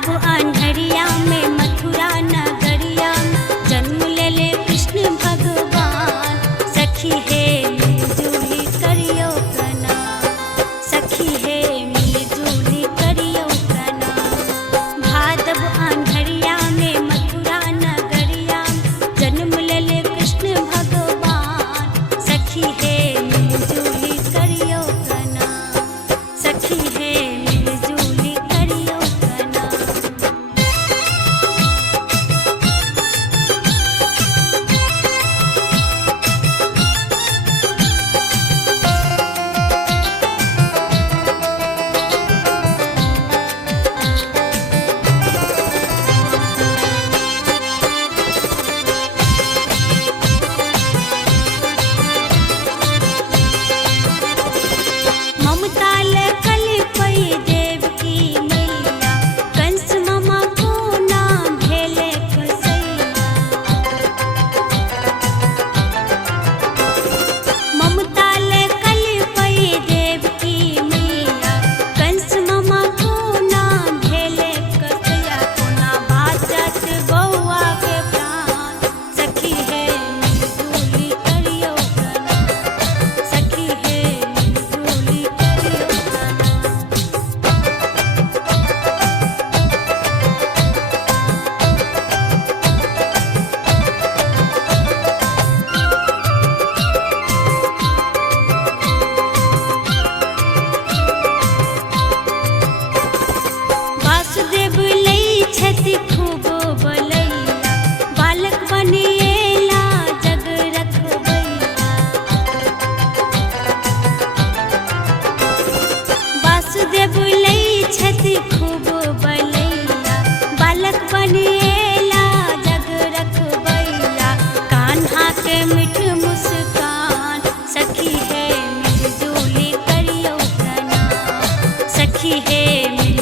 भादव अंधरिया में मथुरा नगरिया जन्म ले ले कृष्ण भगवान। सखी है मिलजुली करियो कना, सखी है मिलजुली करियो कना। भादव अंधरिया में मथुरा नगरिया जन्म ले ले कृष्ण भगवान। सखी है मिलजुली करियो कना, सखी है मिलजुली करियो कना। ममता ले कलिपई देवकी मैया, कंस ममा को ना भेले कसैया। ममता ले कलिपई देवकी मैया, कंस ममा को ना भेले कसैया। कोना बाचत बौआ के प्राण, सखी है मिलजुली करियो कना, सखी है मिलजुली करियो कना। वासुदेव लई छथि खूब बलैया, बालक बनिएला जग रखबैया। वासुदेव लई छथि खूब बलैया, बालक बनिएला जग रखबैया। कान्हा के मीठ मुस्कान, सखी है मिलजुली करियो कना, सखी है मिल